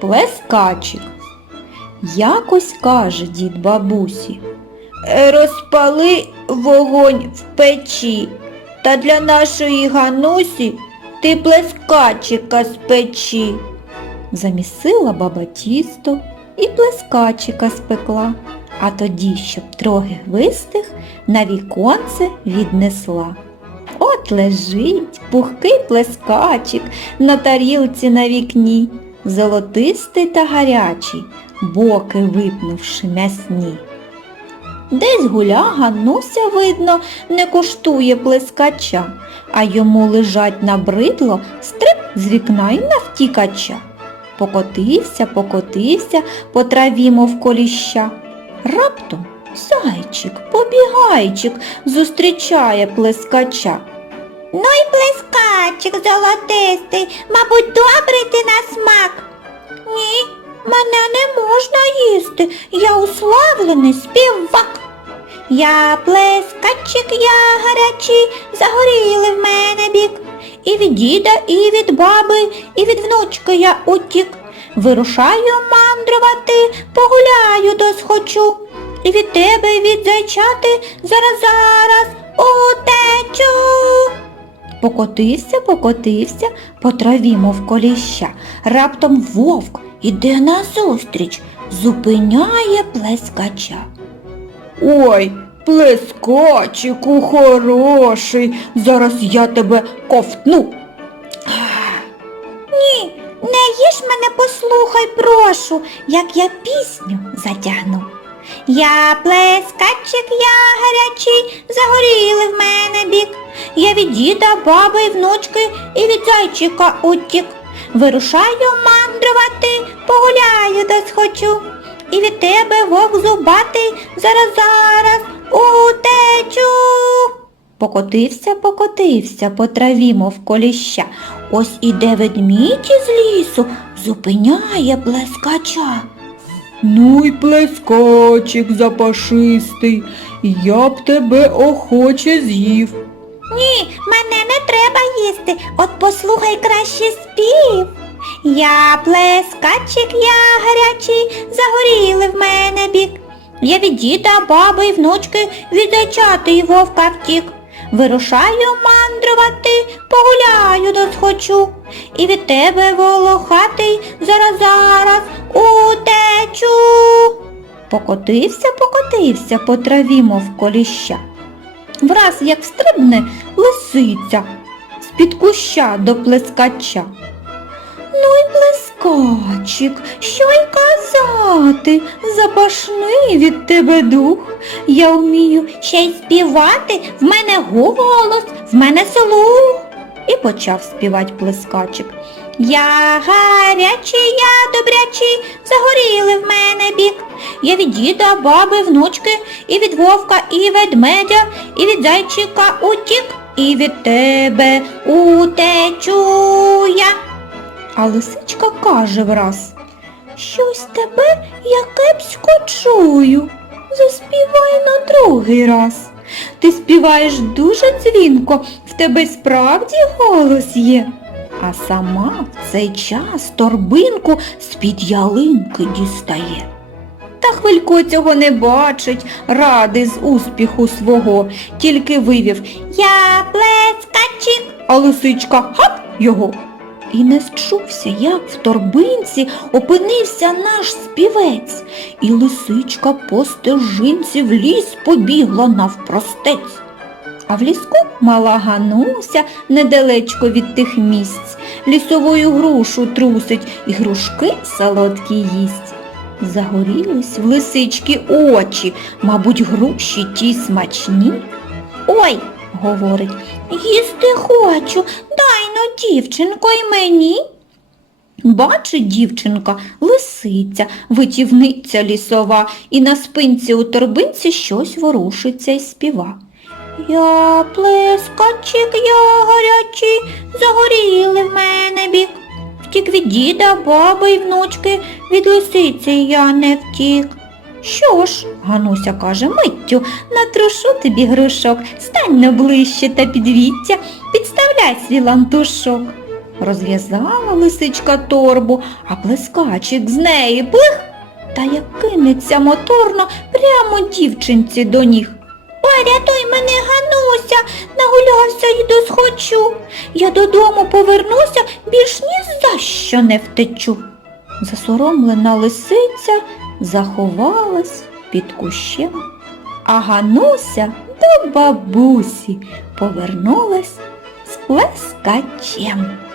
плескачик. Якось каже дід бабусі. «Е, Розпали вогонь в печі, та для нашої Ганусі ти плескачика спечи. Замісила баба тісто і плескачика спекла, а тоді, щоб трохи вистиг, на віконце віднесла. От лежить пухкий плескачик на тарілці на вікні, золотистий та гарячий, боки випнувши м'ясні. Десь гуля Ганнуся, видно, не коштує плескача, а йому лежать набридло стрип з вікна й на втікача. Покотився, покотився по траві, мов коліща. Раптом зайчик, побігайчик, зустрічає плескача. Ну й плескачик золотистий, мабуть, добрий ти на смак. Ні, мене не можна їсти, я уславлений співак. Я плескачик, я гарячий, загоріли в мене бік. І від діда, і від баби, і від внучки я утік. Вирушаю мандрувати, погуляю досхочу. І від тебе, і від зайчати, зараз зараз утечу. Покотився, покотився по траві, мов коліща. Раптом вовк іде назустріч, зупиняє плескача. Ой, плескачику хороший, зараз я тебе ковтну. Ні, не їж мене, послухай, прошу, як я пісню затягну. Я плескачик, я гарячий, загоріли в мене бік. Я від діда, баби і внучки і від зайчика утік. Вирушаю мандрувати, погуляю десь хочу. І від тебе вовк зубатий, зараз зараз утечу. Покотився, покотився по траві, мов коліща. Ось іде ведмідь із лісу, зупиняє плескача. Ну й плескачик запашистий, я б тебе охоче з'їв. Ні, мене не треба їсти, от послухай краще спів. Я плескачик, я гарячий, загоріли в мене бік. Я від діда, баби і внучки, від зайчати й вовка втік. Вирушаю мандрувати, погуляю досхочу. І від тебе волохатий зараз зараз утечу. Покотився, покотився по траві, мов коліща. Враз як стрибне лисиця з-під куща до плескача. Ну й плескачик, що й казати, запашний від тебе дух. Я вмію Ще й співати, в мене голос, в мене слух. і почав співати плескачик. Я гарячий, я добрячий, загоріли в мене бік. Я від діда, баби, внучки, і від вовка, і ведмедя, і від зайчика утік, і від тебе утечу я. А лисичка каже враз, щось тебе я кепсько чую. Заспівай на другий раз. Ти співаєш дуже дзвінко, в тебе справді голос є. А сама в цей час торбинку з-під ялинки дістає. Та хвилько цього не бачить, радий з успіху свого, тільки вивів Я плескачик. а лисичка хап його. І не счувся, як в торбинці опинився наш співець, і лисичка по стежинці в ліс побігла навпростець. А в ліску мала Гануся недалечко від тих місць, лісовою грушу трусить і грушки солодкі їсть. Загорілись в лисички очі, мабуть, груші ті смачні. Ой, Говорить, їсти хочу, дай но, дівчинко, й мені. Бачить дівчинка, лисиця, витівниця лісова, і на спинці у торбинці щось ворушиться й співа. Я плескачик, я гарячий, загоріли в мене бік. Втік від діда, баби й внучки, від лисиці я не втік. Що ж, Гануся каже, миттю, натрушу тобі грушок, стань на ближче та підвіття, підставляй свій лантушок. Розв'язала лисичка торбу, а плескачик з неї плих, та як кинеться моторно прямо дівчинці до ніг. Ой, рятуй мене, Гануся, нагулявся і досхочу. Я додому повернуся, більш ні за що не втечу. Засоромлена лисиця заховалась під кущем, а Гануся до бабусі повернулась з плескачем.